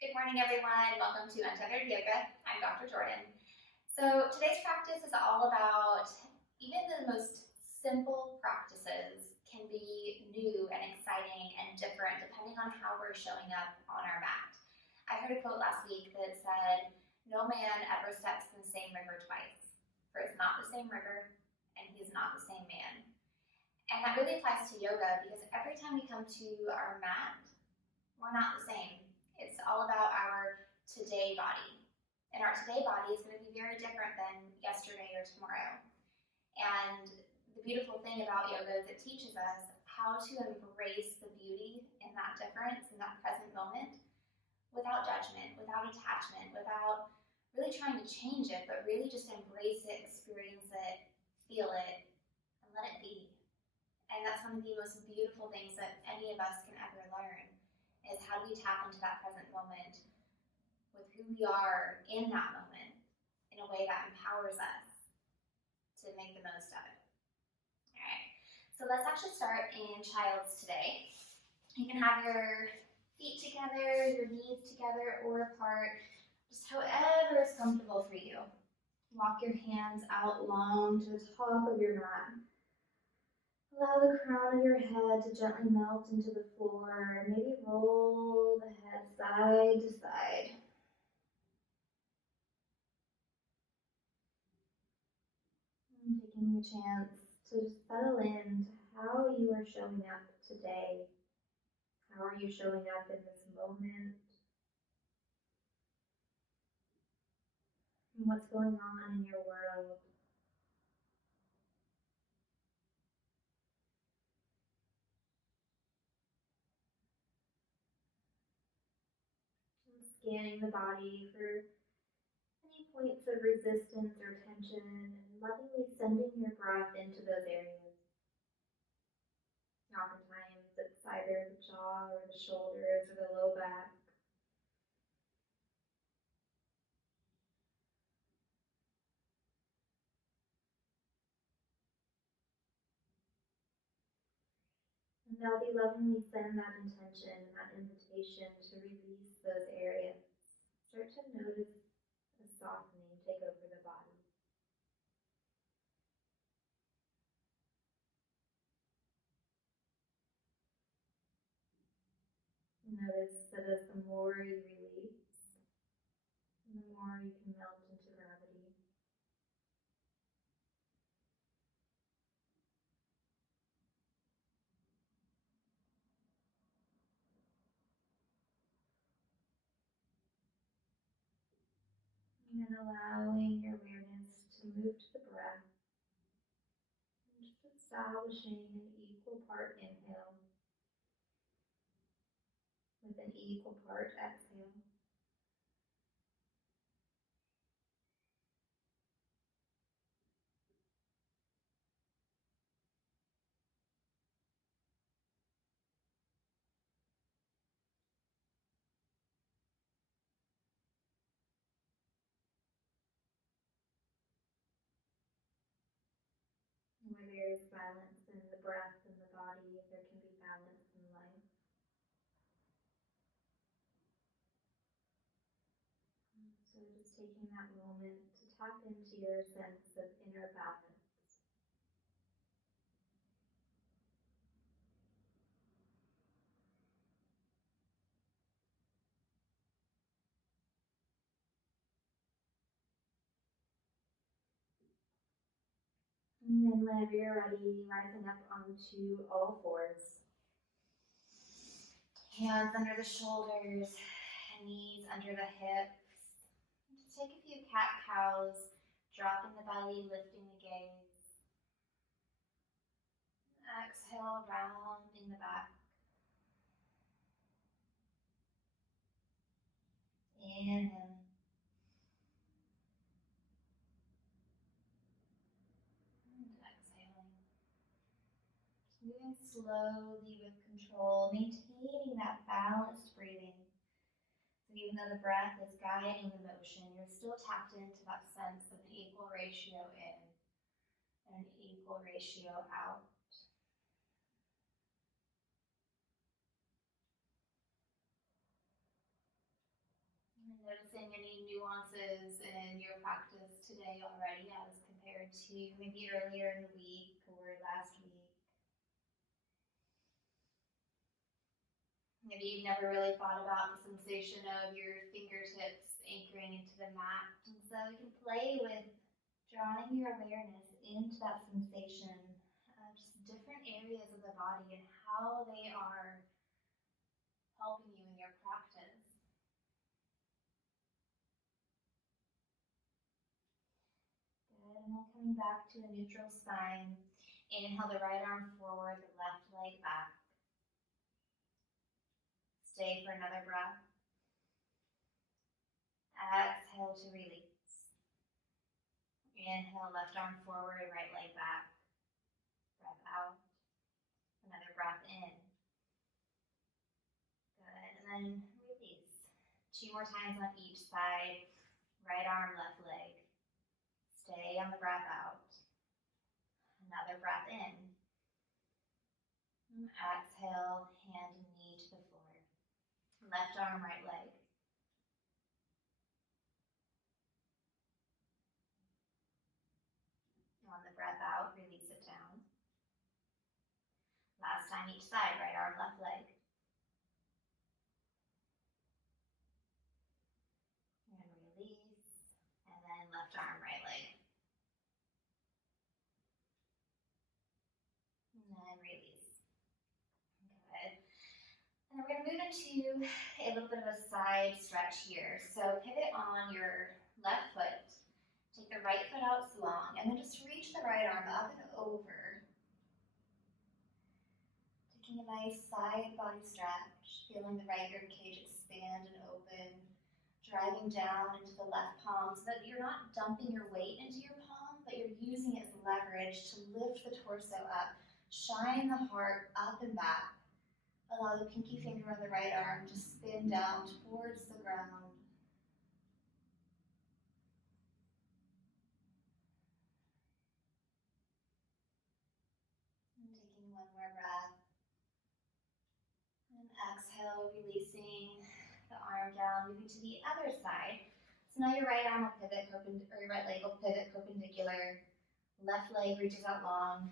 Good morning, everyone. Welcome to Untitled Yoga. I'm Dr. Jordan. So today's practice is all about even the most simple practices can be new and exciting and different depending on how we're showing up on our mat. I heard a quote last week that said, "No man ever steps in the same river twice, for it's not the same river and he's not the same man." And that really applies to yoga because every time we come to our mat, we're not the same. It's all about our today body. And our today body is going to be very different than yesterday or tomorrow. And the beautiful thing about yoga is it teaches us how to embrace the beauty in that difference, in that present moment, without judgment, without attachment, without really trying to change it, but really just embrace it, experience it, feel it, and let it be. And that's one of the most beautiful things that any of us can ever learn, is how do we tap into that present moment with who we are in that moment in a way that empowers us to make the most of it. All right, so let's actually start in child's today. You can have your feet together, your knees together or apart, just however is comfortable for you. Walk your hands out long to the top of your mat. Allow the crown of your head to gently melt into the floor. Maybe roll the head side to side. And taking a chance to just settle in to how you are showing up today. How are you showing up in this moment? And what's going on in your world? Scanning the body for any points of resistance or tension, and lovingly sending your breath into those areas. Oftentimes it's either the jaw or the shoulders or the low back. And as you lovingly send that intention, that invitation to release those areas, start to notice a softening take over the body. Notice that as the more you release, the more you can melt into gravity. And allowing your awareness to move to the breath. And just establishing an equal part inhale with an equal part exhale. Where there is balance in the breath and the body, there can be balance in life. So just taking that moment to tap into your sense of inner balance. And then whenever you're ready, rising up onto all fours. Hands under the shoulders, knees under the hips. Just take a few cat-cows, dropping the belly, lifting the gaze. Exhale, rounding the back. Inhale. And exhaling. Moving slowly with control, maintaining that balanced breathing. So even though the breath is guiding the motion, you're still tapped into that sense of an equal ratio in and an equal ratio out. Noticing any nuances in your practice today already as compared to maybe earlier in the week or last week? Maybe you've never really thought about the sensation of your fingertips anchoring into the mat. And so you can play with drawing your awareness into that sensation of just different areas of the body and how they are helping you in your practice. Good, and then coming back to a neutral spine. Inhale the right arm forward, the left leg back. Stay for another breath. Exhale to release. Inhale, left arm forward, right leg back. Breath out. Another breath in. Good, and then release. 2 more times on each side. Right arm, left leg. Stay on the breath out. Another breath in. And exhale, hand and knee to the floor. Left arm, right leg. On the breath out, release it down. Last time each side, right arm, left leg. And release. And then left arm, right leg. And then release. Good. And then we're going to move into a little bit of a side stretch here. So pivot on your left foot. Take the right foot out long, and then just reach the right arm up and over. Taking a nice side body stretch, feeling the right rib cage expand and open, driving down into the left palm so that you're not dumping your weight into your palm, but you're using it as leverage to lift the torso up, shine the heart up and back. Allow the pinky finger on the right arm to spin down towards the ground. And taking one more breath. And exhale, releasing the arm down, moving to the other side. So now your right arm will pivot or your right leg will pivot perpendicular. Left leg reaches out long.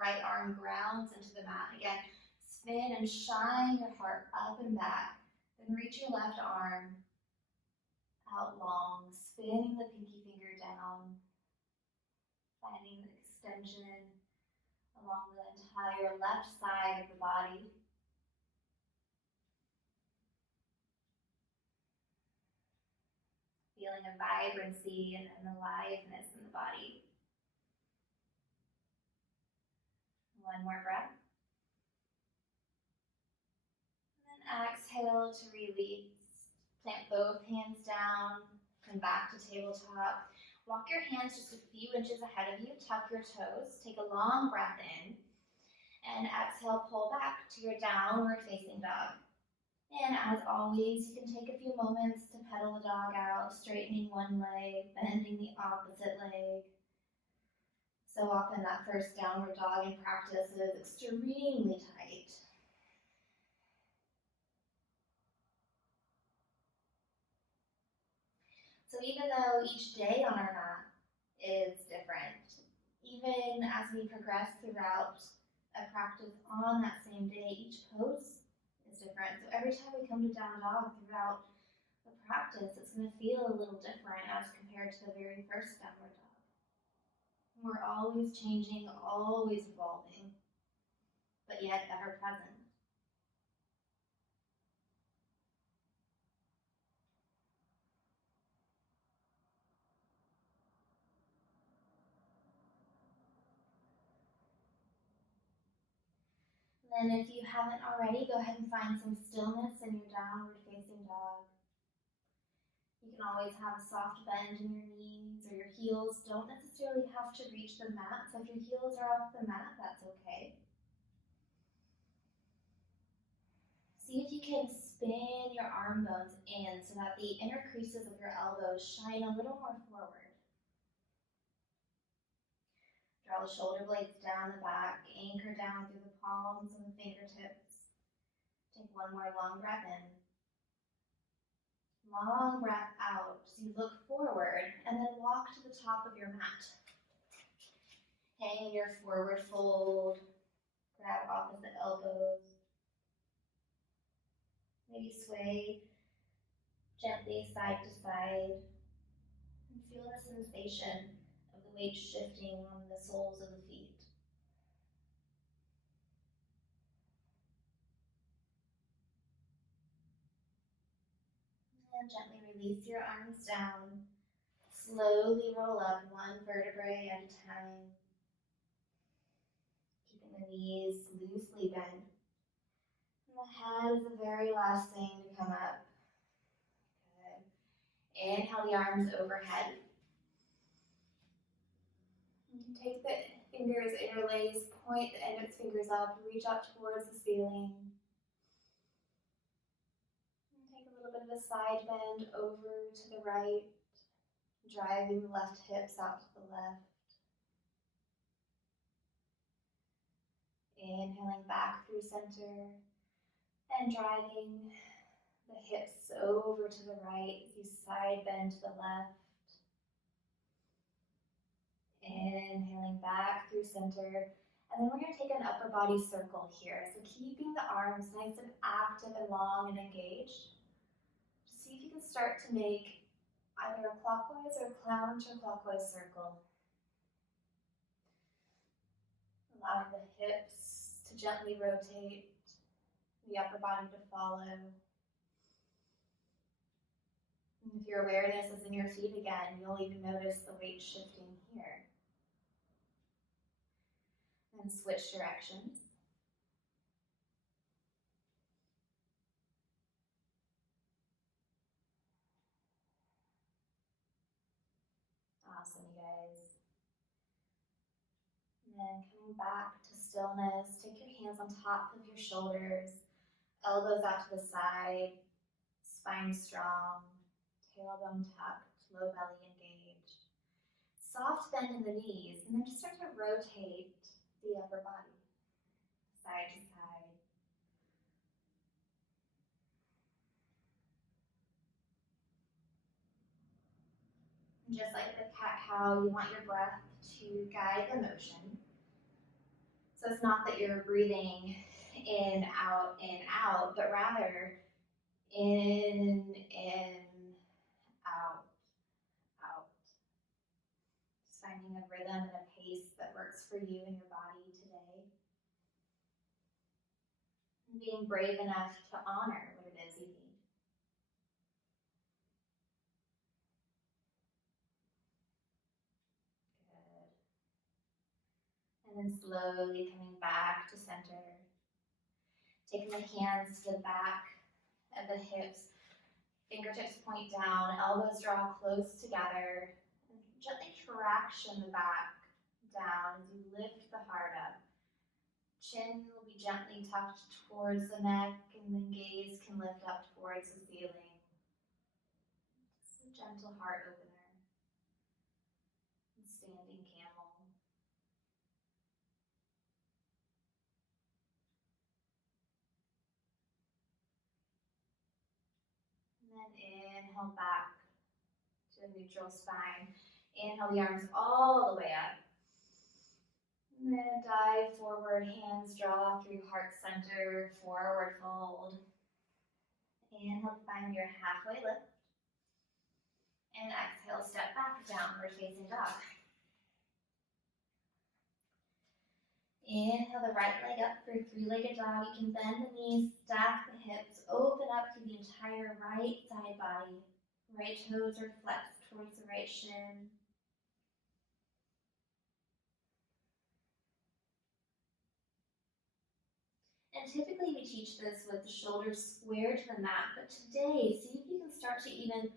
Right arm grounds into the mat. Again, spin and shine your heart up and back. Then reach your left arm out long, spinning the pinky finger down, finding the extension along the entire left side of the body. Feeling a vibrancy and an aliveness in the body. One more breath. Exhale to release. Plant both hands down, come back to tabletop. Walk your hands just a few inches ahead of you, tuck your toes, take a long breath in, and exhale, pull back to your downward facing dog. And as always, you can take a few moments to pedal the dog out, straightening one leg, bending the opposite leg. So often that first downward dog in practice is extremely tight. So even though each day on our mat is different, even as we progress throughout a practice on that same day, each pose is different. So every time we come to down dog throughout the practice, it's going to feel a little different as compared to the very first downward dog. We're always changing, always evolving, but yet ever present. Then if you haven't already, go ahead and find some stillness in your downward facing dog. You can always have a soft bend in your knees, or your heels don't necessarily have to reach the mat. So if your heels are off the mat, that's okay. See if you can spin your arm bones in so that the inner creases of your elbows shine a little more forward. Draw the shoulder blades down the back, anchor down through the palms and the fingertips. Take one more long breath in. Long breath out as you look forward, and then walk to the top of your mat. Hang your forward fold, grab opposite elbows. Maybe sway gently side to side, and feel the sensation of the weight shifting on the soles of the feet. And gently release your arms down. Slowly roll up one vertebrae at a time, keeping the knees loosely bent. And the head is the very last thing to come up. Good. Inhale the arms overhead. You can take the fingers, interlace, point the index fingers up, reach up towards the ceiling. And take a little bit of a side bend over to the right, driving the left hips out to the left. Inhaling back through center and driving the hips over to the right as you side bend to the left. Inhaling back through center. And then we're going to take an upper body circle here. So keeping the arms nice and active and long and engaged. Just see if you can start to make either a clockwise or counterclockwise circle. Allowing the hips to gently rotate, the upper body to follow. And if your awareness is in your feet again, you'll even notice the weight shifting here. And switch directions. Awesome, you guys. And then coming back to stillness, take your hands on top of your shoulders, elbows out to the side, spine strong, tailbone tucked, low belly engaged. Soft bend in the knees, and then just start to rotate the upper body, side to side. And just like the cat-cow, you want your breath to guide the motion. So it's not that you're breathing in, out, but rather in, out, out. Just finding a rhythm and a pace that works for you and your body today. And being brave enough to honor what it is you need. And then slowly coming back to center. Taking the hands to the back of the hips. Fingertips point down, elbows draw close together. And gently traction the back down as you lift the heart up. Chin will be gently tucked towards the neck, and then gaze can lift up towards the ceiling. Just a gentle heart opener. And standing camel. And then inhale back to a neutral spine. Inhale the arms all the way up. And then dive forward, hands draw through heart center, forward fold. Inhale, find your halfway lift. And exhale, step back, downward facing dog. Inhale the right leg up for three-legged dog. You can bend the knees, stack the hips, open up through the entire right side body. Right toes are flexed towards the right shin. And typically we teach this with the shoulders square to the mat, but today, see if you can start to even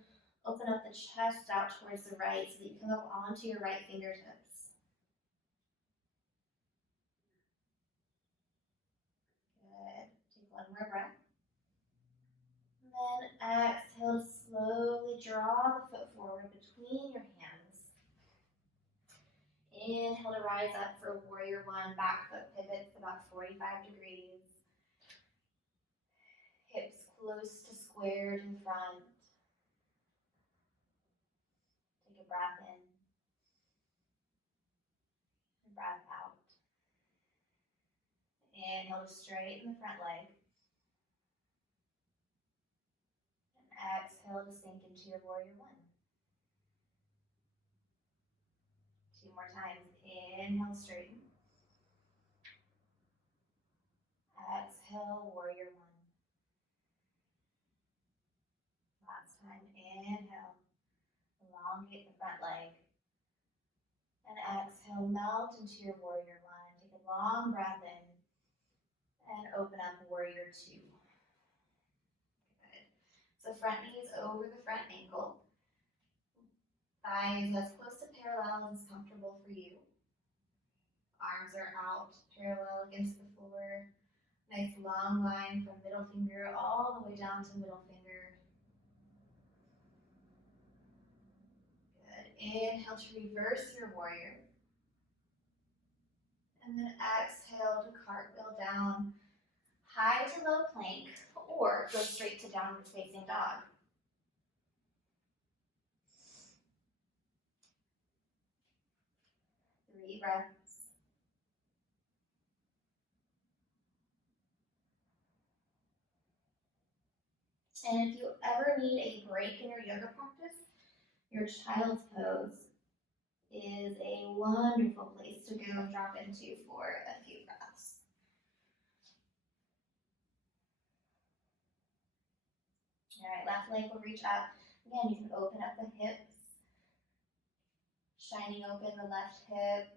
open up the chest out towards the right so that you can go onto your right fingertips. Good. Take one more breath. And then exhale, slowly draw the foot forward between your hands. Inhale to rise up for warrior one, back foot pivots about 45 degrees. Hips close to squared in front. breath in and breath out. Inhale to straighten the front leg. And exhale to sink into your warrior one. 2 more times. Inhale, straighten. Exhale, warrior one. Last time. Inhale. Elongate the front leg. And exhale, melt into your warrior one. Take a long breath in. And open up warrior two. Good. So front knees over the front ankle. Thighs as close to parallel as comfortable for you. Arms are out, parallel against the floor. Nice long line from middle finger all the way down to middle finger. Good. Inhale to reverse your warrior. And then exhale to cartwheel down, high to low plank, or go straight to downward facing dog. Three breaths. And if you ever need a break in your yoga practice, your child's pose is a wonderful place to go and drop into for a few breaths. All right, left leg will reach up. Again, you can open up the hips, shining open the left hip,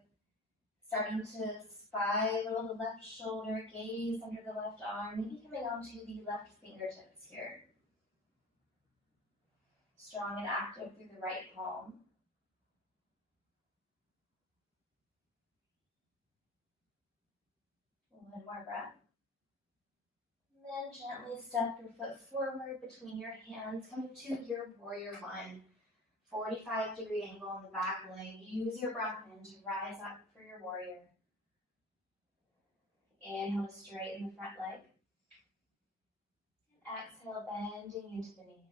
starting to spiral the left shoulder, gaze under the left arm, maybe coming onto the left fingertips here. Strong and active through the right palm. One more breath. And then gently step your foot forward between your hands, coming to your warrior one. 45-degree angle on the back leg. Use your breath in to rise up for your warrior. Inhale to straighten the front leg. And exhale, bending into the knee.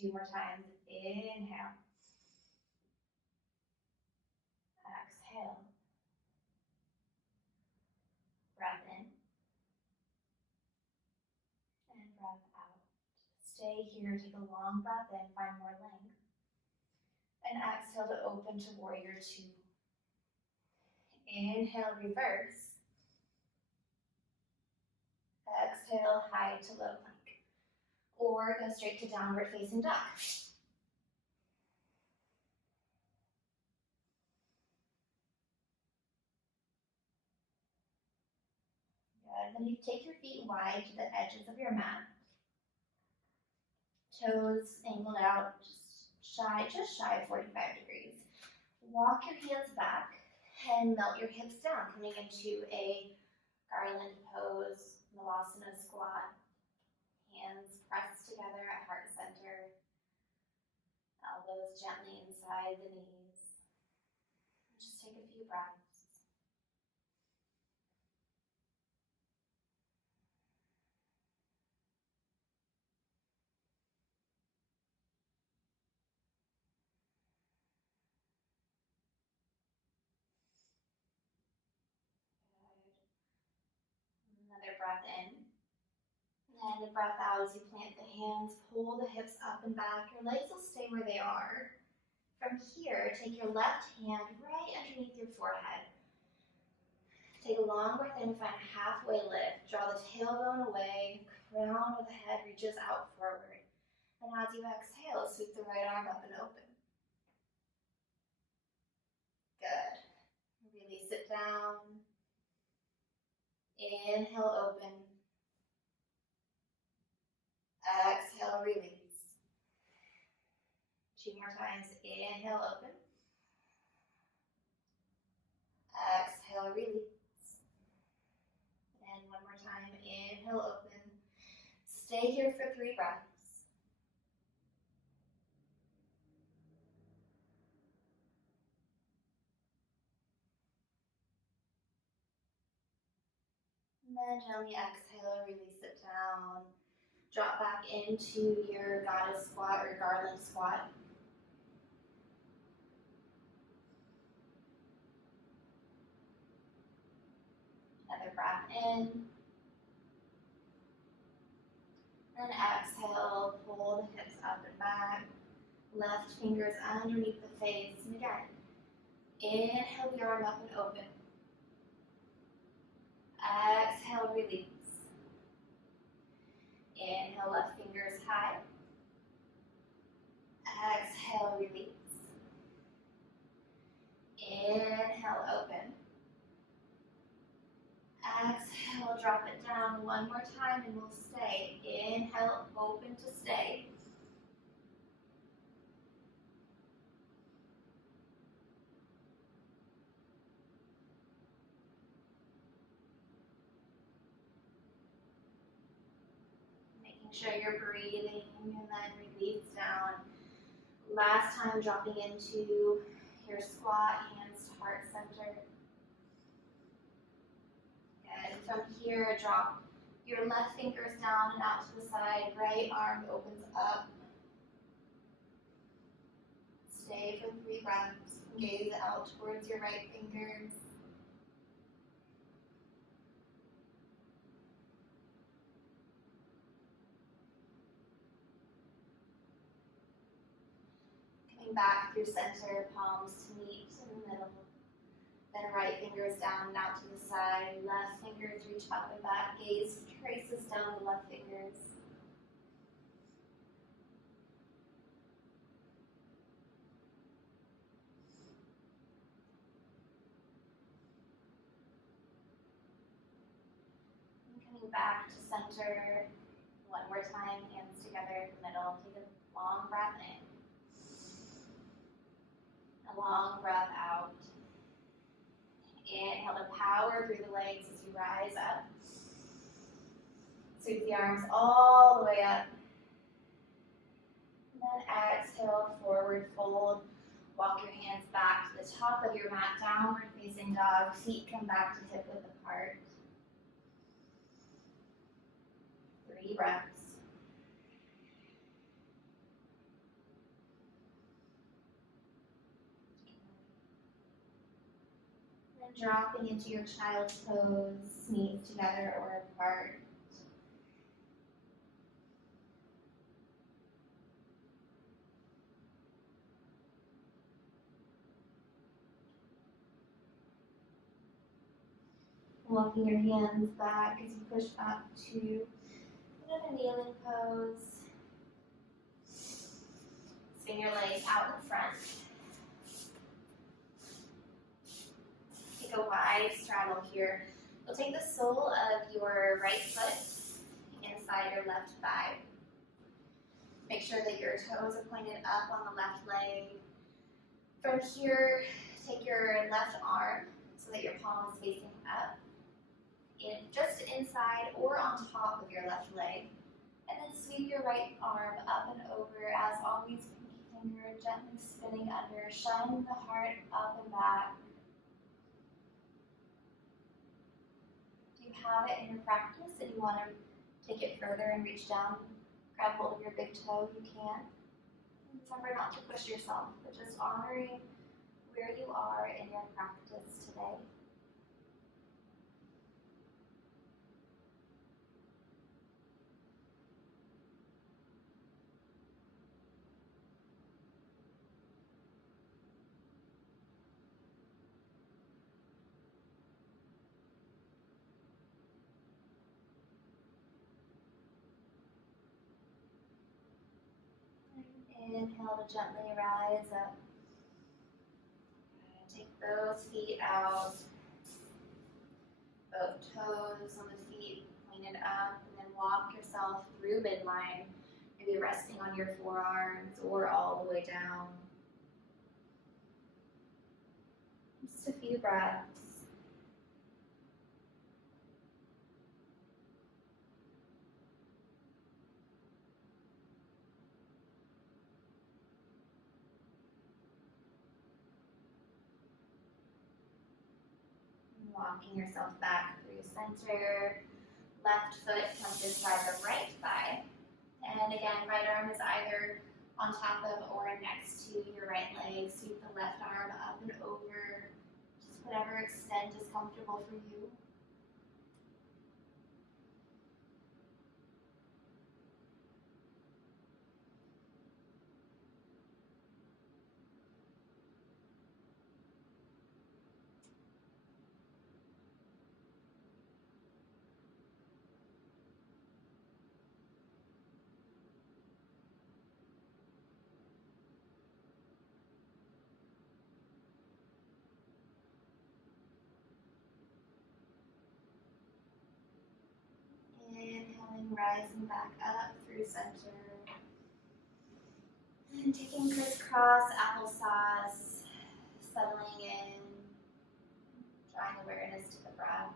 2 more times. Inhale. Exhale. Breath in. And breath out. Stay here. Take a long breath in. Find more length. And exhale to open to warrior two. Inhale, reverse. Exhale, high to low plank. Or go straight to downward facing dog. Good. Then you take your feet wide to the edges of your mat. Toes angled out, just shy of 45 degrees. Walk your hands back and melt your hips down, coming into a Garland pose, Malasana squat. Hands pressed together at heart center. Elbows gently inside the knees. Just take a few breaths. Another breath in. And a breath out as you plant the hands, pull the hips up and back. Your legs will stay where they are. From here, take your left hand right underneath your forehead. Take a long breath in, find a halfway lift. Draw the tailbone away, crown of the head reaches out forward. And as you exhale, sweep the right arm up and open. Good. Release it down. Inhale, open. Exhale, release. 2 more times. Inhale, open. Exhale, release. And 1 more time. Inhale, open. Stay here for 3 breaths. And then gently exhale, release it down. Drop back into your goddess squat or garland squat. in. And exhale, pull the hips up and back. Left fingers underneath the face. And again, inhale the arm up and open. Exhale, release. Inhale, left fingers high. Exhale, release. Inhale, open. Exhale, drop it down one more time and we'll stay. Inhale, open to stay. Making sure you're breathing and then release down. Last time, dropping into your squat, hands to heart center. Good. From here, drop your left fingers down and out to the side. Right arm opens up. Stay for 3 breaths. Gaze out towards your right fingers. Coming back through center, palms to meet in the middle. Then right fingers down and out to the side. Left fingers reach up and back. Gaze traces down the left fingers. And coming back to center. One more time, hands together in the middle. Take a long breath in. A long breath out. Inhale to power through the legs as you rise up. Sweep the arms all the way up. And then exhale, forward fold. Walk your hands back to the top of your mat, downward facing dog. Feet come back to hip width apart. 3 breaths. Dropping into your child's pose, knees together or apart. Walking your hands back as you push up to another kneeling pose. Swing your legs out in front. Take a wide straddle here. You'll take the sole of your right foot inside your left thigh. Make sure that your toes are pointed up on the left leg. From here, take your left arm so that your palm is facing up, just inside or on top of your left leg. And then sweep your right arm up and over. As always, pinky finger gently spinning under, shining the heart up and back. Have it in your practice and you want to take it further and reach down, grab hold of your big toe, you can. And remember not to push yourself, but just honoring where you are in your practice today. Inhale to gently rise up. Take both feet out. Both toes on the feet pointed up, and then walk yourself through midline, maybe resting on your forearms or all the way down. Just a few breaths. Walking yourself back through center. Left foot punches by the right thigh. And again, right arm is either on top of or next to your right leg. Sweep the left arm up and over. Just whatever extent is comfortable for you. rising back up through center. And taking crisscross applesauce, settling in, drawing awareness to the breath.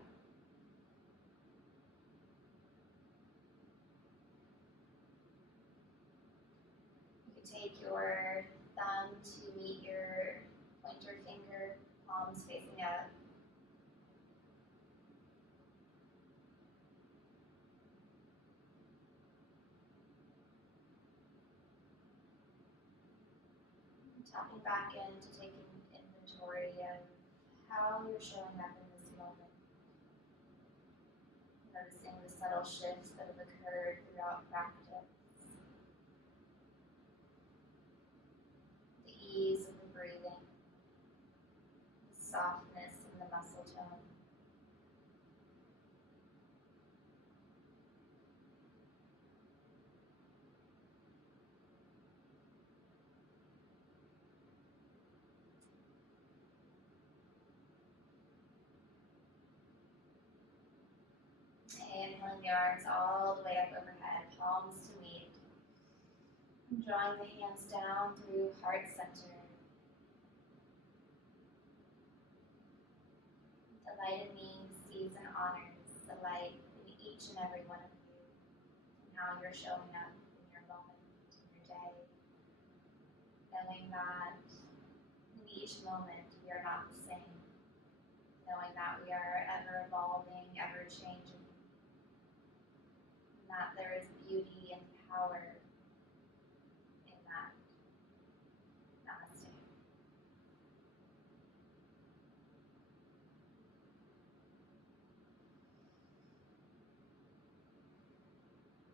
You can take your thumb to meet your pointer finger, palms facing up. Tapping back into taking inventory of how you're showing up in this moment. Noticing the subtle shifts that have occurred throughout practice. The ease of the breathing. The softness in the muscle tone. Inhaling the arms all the way up overhead, palms to meet. And drawing the hands down through heart center. The light in me sees and honors the light in each and every one of you, and how you're showing up in your moment, in your day. Knowing that in each moment we are not the same. Knowing that we are ever evolving, ever changing. And that there is beauty and power